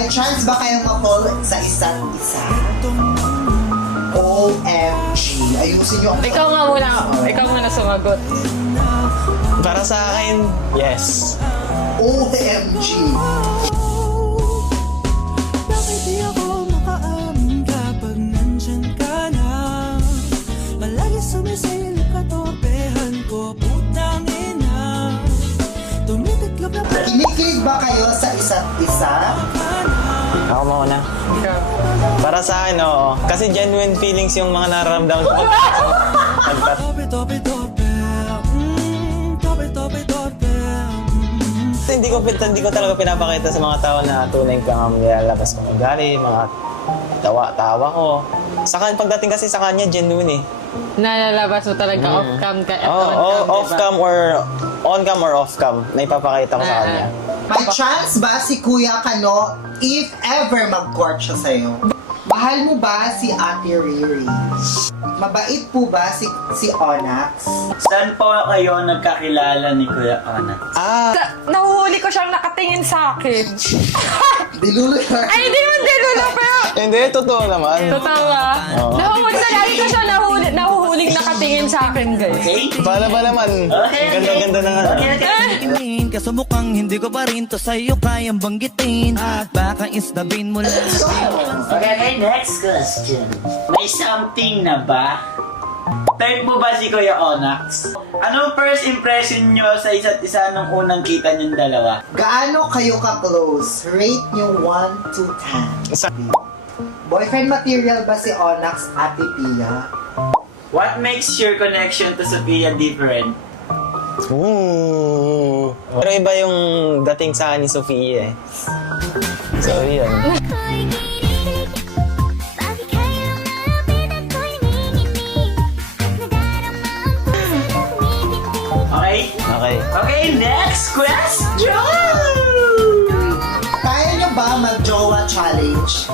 May chance ba kayong ma-fall sa isa't isa? OMG. Ayusin nyo ang... Ikaw muna sumagot. Para sa akin, yes. OMG. Bakit di ako makaamin kapag nandyan ka na? Malagi sumisilip ka, torpehan ko, putang ina. Tumitiklop na Kinikilig ba kayo sa isa't isa? Ako mauna. Ikaw. Para sa akin, oo. Kasi genuine feelings yung mga nararamdaman ko. tope, tope, tope. Tope, tope, tope. Kasi hindi ko talaga pinapakita sa mga tao na tunay kang nilalabas kong ugali, mga tawa-tawa ko. Pagdating kasi sa kanya, genuine eh. Nalalabas mo talaga off-cam ka at Off-cam or on-cam or off-cam, na ipapakita ko sa kanya. May chance ba si Kuya Kano if ever mag-court siya sa'yo? Mahal mo ba si Ate Riri? Mabait po ba si Onyx? Saan po kayo nagkakilala ni Kuya Ana? Nahuhuli ko siyang nakatingin sa akin. Dilulo yun. Ay, hindi mo dinulo, pero... Hindi, totoo naman. Totoo ba? Oo. Lagi ko siya nahuhuling nakatingin sa akin, guys. Okay? Para ba naman? Okay. Ganda-ganda na nga. Kaso mukhang hindi ko pa rin to sa'yo kayang banggitin. At baka isnabin mo lang. Okay, next question. May something na ba? Third mo ba si Kuya Onyx? Anong first impression nyo sa isa't isa nung unang kita nyong dalawa? Gaano kayo ka-close? Rate nyo 1 to 10. Boyfriend material ba si Onyx, Ate Pia? What makes your connection to Sophia different? Ooh. Pero iba yung dating sa akin ni Sofia eh. So, yun. Okay? Okay. Okay, next question! Kaya nyo ba mag-jowa challenge?